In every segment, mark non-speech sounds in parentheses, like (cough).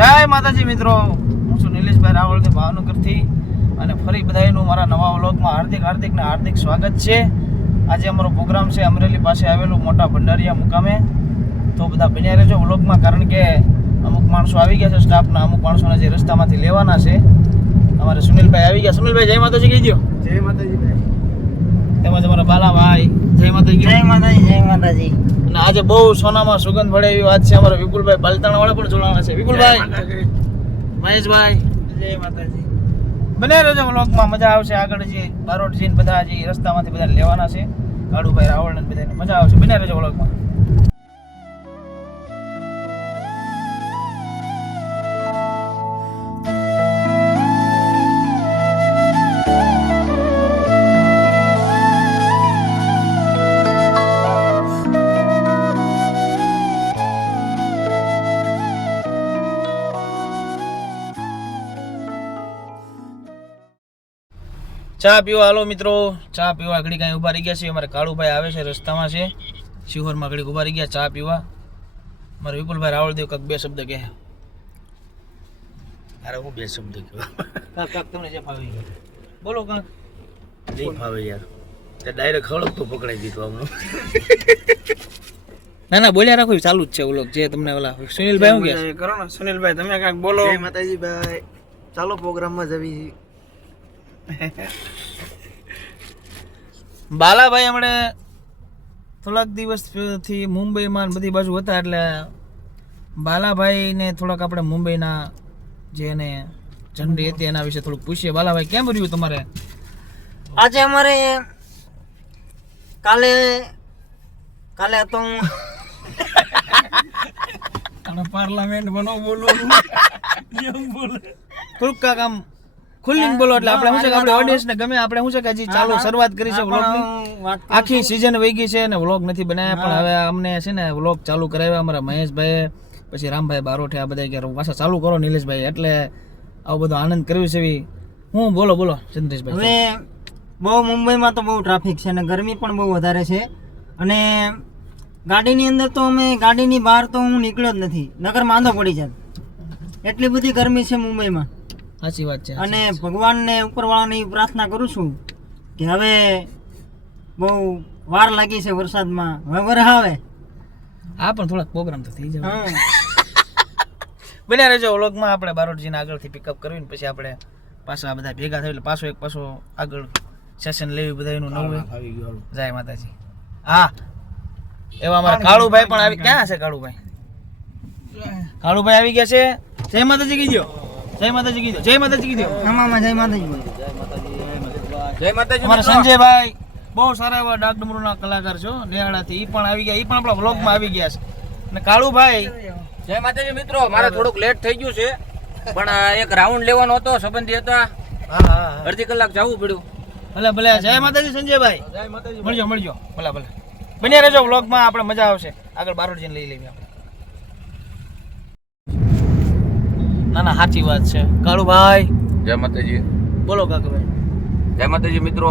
જય માતાજી મિત્રો. હું છું નિલેશભાઈ રાવળથી ભાવનગરથી અને ફરી બધાનું મારા નવા વ્લોગમાં હાર્દિક હાર્દિક ને હાર્દિક સ્વાગત છે. આજે અમારો પ્રોગ્રામ છે અમરેલી પાસે આવેલું મોટા ભંડારીયા મુકામે. તો બધા બન્યા રહેજો વ્લોગમાં કારણ કે અમુક માણસો આવી ગયા છે સ્ટાફના અમુક માણસોને જે રસ્તામાંથી લેવાના છે. અમારે સુનિલભાઈ આવી ગયા. સુનિલભાઈ જય માતાજી કહી દો જય માતાજી ભાઈ તેમજ અમારા બાલાભાઈ જય માતાજી. જય માતાજી જય માતાજી. અને આજે બહુ સોનામાં સુગંધ ભળે એવી વાત છે અમારા વિપુલભાઈ પાલતાણા વાળા પણ જોડાણા છે. વિપુલભાઈ. મહેશભાઈ. જય માતાજી. બને રહેજો વ્લોગમાં મજા આવશે આગળ જે બારોટ જઈને બધા જે રસ્તામાંથી બધા લેવાના છે. કાળુભાઈ રાવળ ને બધાને મજા આવશે. બને રહેજો વ્લોગમાં. ચા પીવા હાલો મિત્રો. ચા પીવા આગળ કાંઈ ઊભા રહી ગયા છે અમારે કાળુભાઈ આવે છે રસ્તામાં છે. શિહોરમાં ઘડીક ઊભા રહી ગયા ચા પીવા. મારે વિપુલભાઈ રાવળદેવ કાંક બે શબ્દ કહે. અરે હું બે શબ્દ કહ્યું કાંક તમને જે ફાવી ગયો બોલો કાંક. નહીં ફાવે યાર. તે ડાયરેક્ટ ખડકતો પકડાઈ દીધો આમનો. ના ના બોલ્યા રાખો ચાલુ જ છે ઓલો જે તમને ઓલા સુનિલભાઈ શું કહે કરો ને સુનિલભાઈ તમે કાંક બોલો. જય માતાજી ભાઈ. ચાલો પ્રોગ્રામમાં જવી. બાલાભાઈ હમણે થોડાક દિવસથી મુંબઈમાં ને બધી બાજુ હતા એટલે બાલાભાઈને થોડાક આપણે મુંબઈના જે એને ઝંડી હતી એના વિશે થોડુંક પૂછીએ. બાલાભાઈ કેમ રહ્યું તમારે? આજે અમારે કાલે કાલે તો હું. પાર્લામેન્ટ બનો બોલો? થોડુંક કાક આમ ખુલ્લીને બોલો એટલે આપણે શું છે આપણે ઓડિયન્સ ને ગમે આપણે શું છે કે હજી ચાલુ શરૂઆત કરી છે વ્લોગની. આખી સિઝન વહી ગઈ છે ને વ્લોગ નથી બનાવ્યા પણ હવે અમને છે ને વ્લોગ ચાલુ કરાવ્યા અમારા મહેશભાઈ પછી રામભાઈ બારોઠે આ બધા કે પાછા ચાલુ કરો નિલેશભાઈ એટલે આવો બધો આનંદ કર્યો છે એવી. હું બોલો બોલો ચંદ્રેશભાઈ હવે બહુ મુંબઈમાં તો બહુ ટ્રાફિક છે અને ગરમી પણ બહુ વધારે છે. અને ગાડીની અંદર તો અમે ગાડીની બહાર તો હું નીકળ્યો જ નથી. નગર માંદો પડી જાય. એટલી બધી ગરમી છે મુંબઈમાં. સાચી વાત છે અને ભગવાનને ઉપરવાળાની પ્રાર્થના કરું છું કે હવે બહુ વાર લાગી છે વરસાદમાં. હવે વરહ આવે. આ પણ થોડાક પ્રોગ્રામ તો થઈ જાય હા. (laughs) બન્યા રહેજો વ્લોગમાં. આપણે બારોટજીને આગળથી પિકઅપ કરવી ને પછી આપણે પાછા બધા ભેગા થઈ એટલે પાછો એક પાછો આગળ સેશન લેવી બધા એનું નવું આવી ગયો જય માતાજી. હા. એવા અમારા કાળુભાઈ પણ આવી ક્યાં છે કાળુભાઈ? કાળુભાઈ આવી ગયા છે? જય માતાજી કીધો જય માતાજી કીધો. જય માતાજી કીધો. આમાં જય માતાજી. જય માતાજી અમારા સંજયભાઈ બહુ સારા એવા ડાક ડમરૂના કલાકાર છો નેહાળાથી એ પણ આવી ગયા એ પણ આપણા વ્લોગમાં આવી ગયા છે. અને કાળુભાઈ જય માતાજી મિત્રો. મારે થોડુંક લેટ થઈ ગયું છે પણ આ એક રાઉન્ડ લેવાનો હતો સંબંધી હતા. હા હા હા. અડધી કલાક જવું પડ્યું. ભલે ભલે. જય માતાજી સંજયભાઈ. મળજો મળજો. ભલે ભલે. બન્યા રહેજો વ્લોગમાં આપણે મજા આવશે. આગળ બારોટજીને લઈ લેવી આપણે ના ના સાચી વાત છે. કાળુભાઈ જય માતાજી. બોલો કાકાભાઈ. જય માતાજી મિત્રો.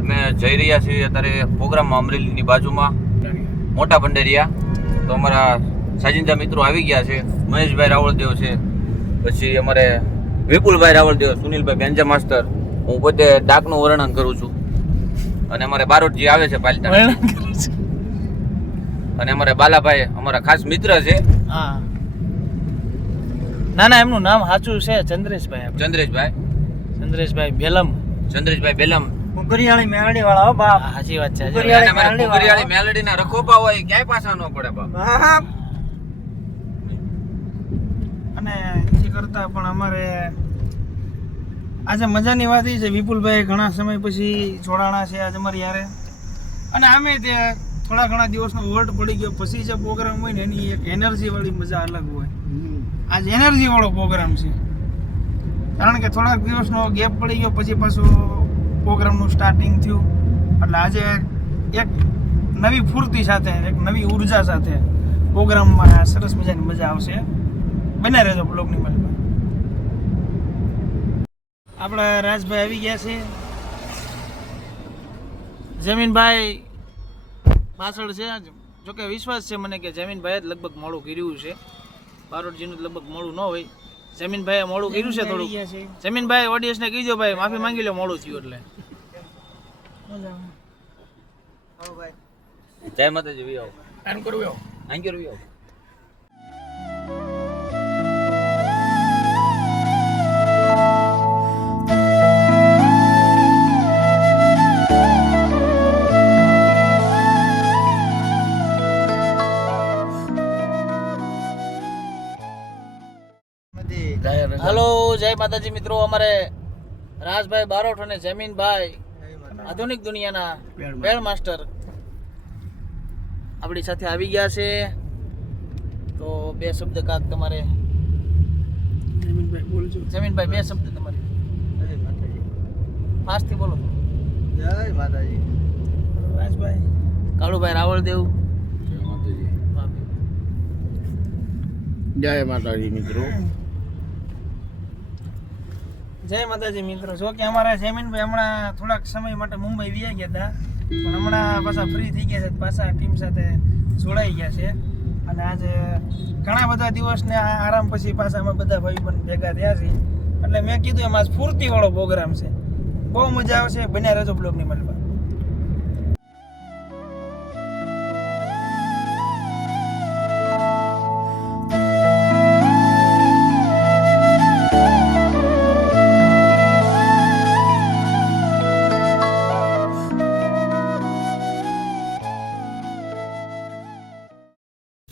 અમે જઈ રહ્યા છીએ અત્યારે પ્રોગ્રામમાં અમરેલીની બાજુમાં. મોટા ભંડેરિયા. તો અમારા સાજિંદા મિત્રો આવી ગયા છે. મહેશભાઈ રાવળદેવ છે. પછી અમારે વિપુલભાઈ રાવળદેવ સુનિલભાઈ બેન્જા માસ્ટર હું પોતે ડાકનું વર્ણન કરું છું. અને અમારે બારોટજી આવે છે પાલતા. અને અમારે બાલાભાઈ અમારા ખાસ મિત્ર છે. હા. ના ના એમનું નામ સાચું છે ચંદ્રેશભાઈ ચંદ્રેશભાઈ? ચંદ્રેશભાઈ બેલમ. ચંદ્રેશભાઈ બેલમ. કુકરિયાળી મેલડી વાળા હો બાપ. સાચી વાત છે કુકરિયાળી મેલડી કુકરિયાળી રખોપા હોય ક્યાંય પાછા ન પડે બાપ. અને એ કરતા પણ અમારે આજે મજાની વાત એ છે વિપુલભાઈ ઘણા સમય પછી જોડાણા છે આજે અમારી યારે અને આમે તે થોડા ઘણા દિવસનો વોલ્ટ પડી ગયો પછી જે પ્રોગ્રામ હોય ને એની એક એનર્જી વાળી મજા અલગ હોય. આજ એનર્જી વાળો પ્રોગ્રામ છે. કારણ કે થોડાક દિવસનો ગેપ પડી ગયો, પછી પાછું પ્રોગ્રામનું સ્ટાર્ટિંગ થયું. એટલે આજે એક નવી ફૂર્તિ સાથે, એક નવી ઊર્જા સાથે પ્રોગ્રામમાં સરસ મજાની મજા આવશે. બને રહેજો બ્લોગની મજામાં આપણે રાજભાઈ આવી ગયા છે. જમીનભાઈ પાછળ છે. જોકે વિશ્વાસ છે મને કે જમીનભાઈએ જ લગભગ મોડું કર્યું છે. બારોટજીનું લગભગ મોડું ન હોય. જમીનભાઈએ મોડું કર્યું છે થોડું જમીનભાઈ ઓડિયન્સને કીધો ભાઈ માફી માંગી લો મોડું થયું એટલે. જય માતાજી વી આવો આમ કરવું એવું. માતાજી મિત્રો અમારે રાજભાઈ બારોટ અને જમીનભાઈ આધુનિક દુનિયાના બેલ માસ્ટર આપણી સાથે આવી ગયા છે. તો બે શબ્દ કાક તમારે. જમીનભાઈ બે શબ્દ તમારે. ફાસ્ટથી બોલો. જય માતાજી. રાજભાઈ. કાળુભાઈ રાવળદેવ. જય જય માતાજી મિત્રો. જય માતાજી મિત્રો. જો કે અમારા જમીનભાઈ હમણાં થોડાક સમય માટે મુંબઈ વ્યા ગયા હતા. પણ હમણાં પાછા ફ્રી થઈ ગયા છે પાછા ટીમ સાથે જોડાઈ ગયા છે. અને આજે ઘણા બધા દિવસને આરામ પછી પાછા અમે બધા ભાઈ પણ ભેગા થયા છીએ. એટલે મેં કીધું એમાં સ્ફૂર્તિવાળો પ્રોગ્રામ છે. બહુ મજા આવશે. બન્યા રહેજો બ્લોગની મલમાં.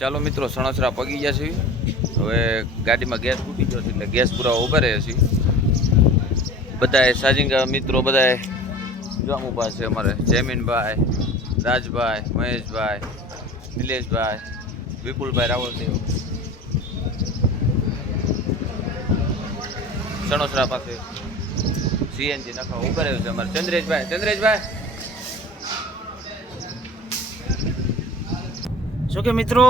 ચાલો મિત્રો, સણસરા પગી ગયા છે હવે ગાડીમાં ગેસ ફૂટી ગયો છે એટલે ગેસ પૂરા ઊભા રહ્યા છે બધાએ સાજિંગા મિત્રો બધાએ ઊભા છે અમારે. જયમીનભાઈ, રાજભાઈ, મહેશભાઈ, નિલેશભાઈ, વિપુલભાઈ રાવલદેવ. સણોસરા પાસે સીએનજી નખા ઊભા રહ્યો છે અમારે ચંદ્રેશભાઈ. ચંદ્રેશભાઈ! જો કે મિત્રો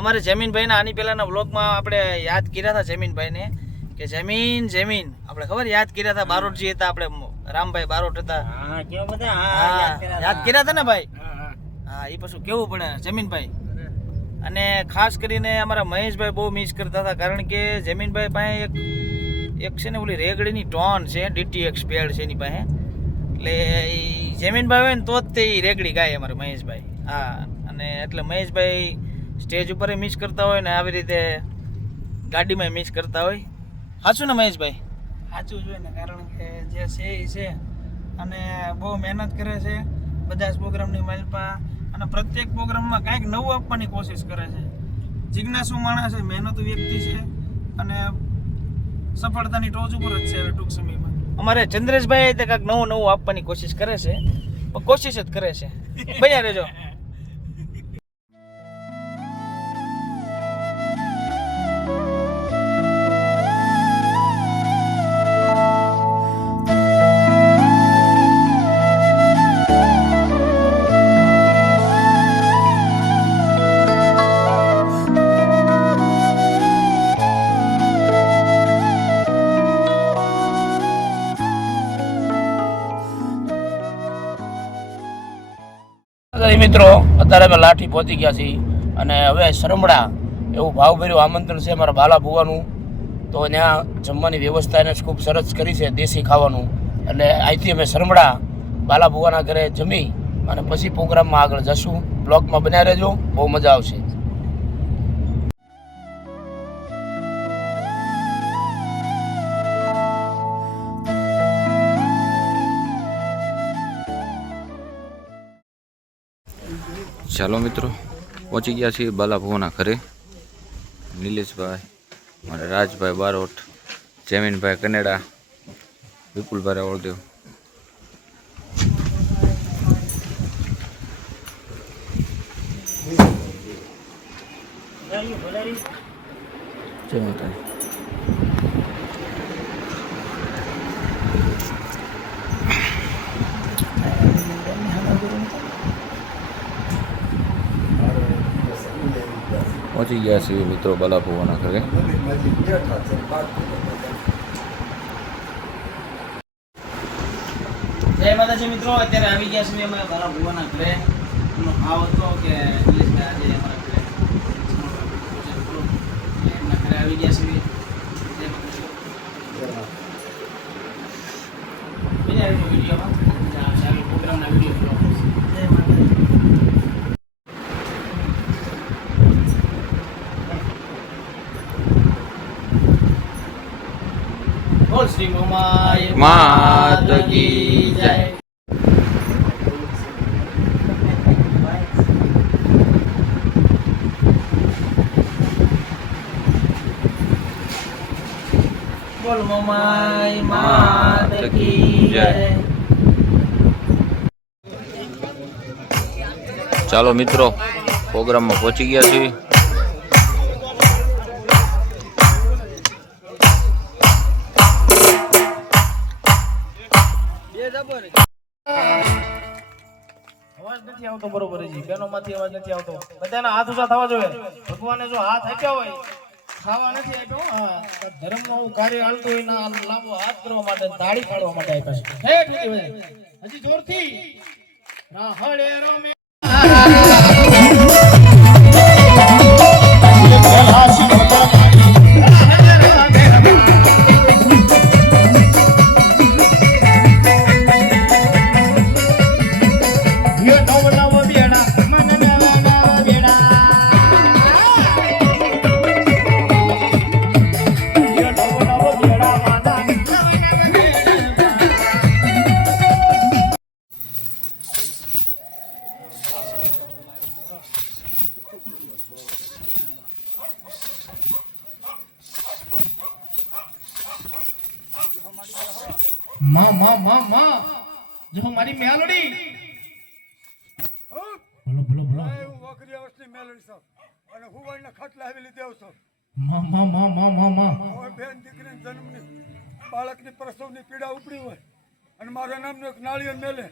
અમારે જમીનભાઈના આની પહેલાંના બ્લોગમાં આપણે યાદ કર્યા હતા જમીનભાઈને કે જમીન જમીન. આપણે ખબર યાદ કર્યા હતા બારોટજી હતા આપણે રામભાઈ બારોટ હતા. હા હા હા યાદ કર્યા હતા. ને ભાઈ? હા એ પછી કેવું પડે જમીનભાઈ? અને? ખાસ કરીને અમારા મહેશભાઈ બહુ મિસ કરતા હતા કારણ કે જમીનભાઈ પાસે એક એક છે ને ઓલી રેગડીની ટોન છે ડીટીએક્સ પેડ છે એની પાસે. એટલે એ જમીનભાઈ હોય ને તો જ તે રેગડી ગાય અમારે મહેશભાઈ. હા. અને એટલે મહેશભાઈ સ્ટેજ ઉપર મિસ કરતા હોય ને આવી રીતે ગાડીમાં મિસ કરતા હોય. સાચું ને મહેશભાઈ? સાચું જોઈએ ને કારણ કે જે છે એ છે. અને બહુ મહેનત કરે છે બધા જ પ્રોગ્રામની માલપા અને પ્રત્યેક પ્રોગ્રામમાં કાંઈક નવું આપવાની કોશિશ કરે છે. જિજ્ઞાસુ માણસ છે મહેનતુ વ્યક્તિ છે. અને સફળતાની ટોચ ઉપર જ છે ટૂંક સમયમાં. અમારે ચંદ્રેશભાઈ તે કાંઈક નવું નવું આપવાની કોશિશ કરે છે. પણ કોશિશ જ કરે છે. (laughs) બન્યા રહેજો. મિત્રો, અત્યારે અમે લાઠી પહોંચી ગયા છીએ અને હવે શરમડા એવું ભાવભર્યું આમંત્રણ છે અમારા બાલા ભુવાનું. તો ત્યાં જમવાની વ્યવસ્થા એને ખૂબ સરસ કરી છે દેશી ખાવાનું. એટલે અહીંથી અમે શરમડા બાલા ભુવાના ઘરે જમી અને પછી પ્રોગ્રામમાં આગળ જશું. બ્લોગમાં બન્યા રહેજો, બહુ મજા આવશે. ચાલો મિત્રો, પહોંચી ગયા છીએ બાલા ભુવાના ઘરે. નિલેશભાઈ અને રાજભાઈ બારોટ, જમીનભાઈ કનેડા, વિપુલભાઈ રાવળદેવ. જય માતાજી. પહોંચી ગયા છીએ મિત્રો બલાપુવાના ઘરે. આવી ગયા છીએ અમે બાલા ભુવાના ઘરે ભાવ હતો કે આજે અમારા ઘરે. બોલ શ્રી મમાય માત કી જય. બોલ મમાય માત કી જય. ચાલો મિત્રો પ્રોગ્રામમાં પહોંચી ગયા છીએ. નથી આવતો બરોબર જી બેનો માંથી અવાજ નથી આવતો. બધાના હાથ ઊંચા થવા જોઈએ. ભગવાને જો હાથ આપ્યા હોય ખાવા નથી આપ્યો હા. ધર્મનું કાર્ય હાલતું હોય ના લાંબો હાથ કરવા માટે તાળી પાડવા માટે આપ્યા છે. હજી જોરથી. રાહડે રમે. (laughs) (laughs) મેળવી છો. અને હુવાડના ખાટલા આવી લીધે આવશો માં માં માં માં માં માં. હવે બેન દીકરીને જન્મની બાળકની પ્રસવની પીડા ઉપડી હોય. અને મારા નો એક નાળિયેર મેલે.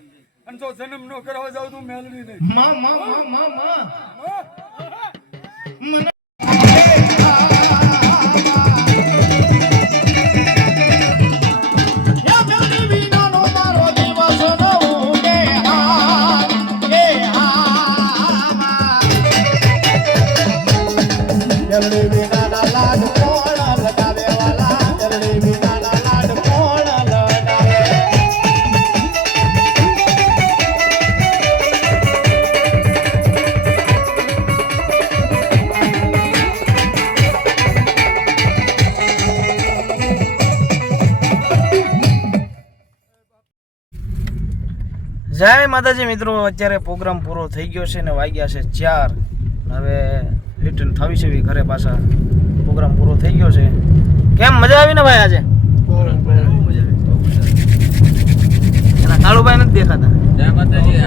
અને જો જન્મ ન કરવા જાવ તો મેલવી નહીં. મા મા મા મા. મા! મને જય માતાજી મિત્રો અત્યારે પ્રોગ્રામ પૂરો થઈ ગયો છે ને વાગ્યા છે ચાર. હવે રિટર્ન થવી છે ઘરે પાછા. પ્રોગ્રામ પૂરો થઈ ગયો છે. કેમ મજા આવી ને ભાઈ આજે? એના કાળુભાઈ નથી દેખાતા. જય માતાજી.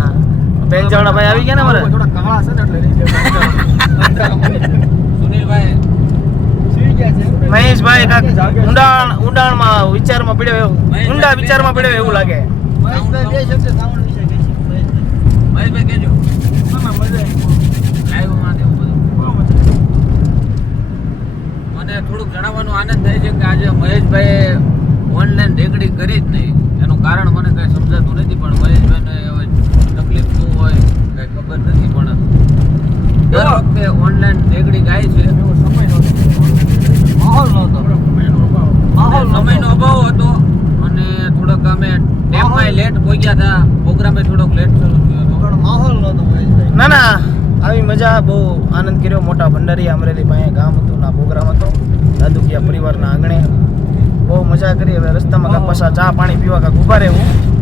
હા. બેન ચાવડા ભાઈ આવી ગયા ને મારે થોડા કાળા છે ને એટલે સુનિલભાઈ. મહેશભાઈ કાંક ઊંડાણ ઊંડાણમાં વિચારમાં પડ્યો એવું ઊંડા વિચારમાં પડ્યો એવું લાગે. મહેશભાઈ કેજો લાઈવમાં એવું બધું મને થોડુંક જણાવવાનો આનંદ થાય છે કે આજે મહેશભાઈએ ઓનલાઈન રેકડી કરી જ નહીં. એનું કારણ મને કઈ સમજાતું નથી પણ મહેશભાઈને હવે તકલીફ શું હોય કઈ ખબર નથી પણ દર વખતે ઓનલાઈન રેકડી ગાય છે સમયનો અભાવ હતો અને થોડોક અમે ટેમ્પાય લેટ પહોંચ્યા હતા પ્રોગ્રામે થોડોક લેટ શરૂ થયો હતો ના ના આવી મજા બહુ આનંદ કર્યો મોટા ભંડારી અમરેલી પાસે ગામ હતું, ના પ્રોગ્રામ હતો. દાદુકિયા પરિવારના આંગણે. બહુ મજા કરી, હવે રસ્તામાં કાં પાછા ચા પાણી પીવા કાં ઊભા રહેવું.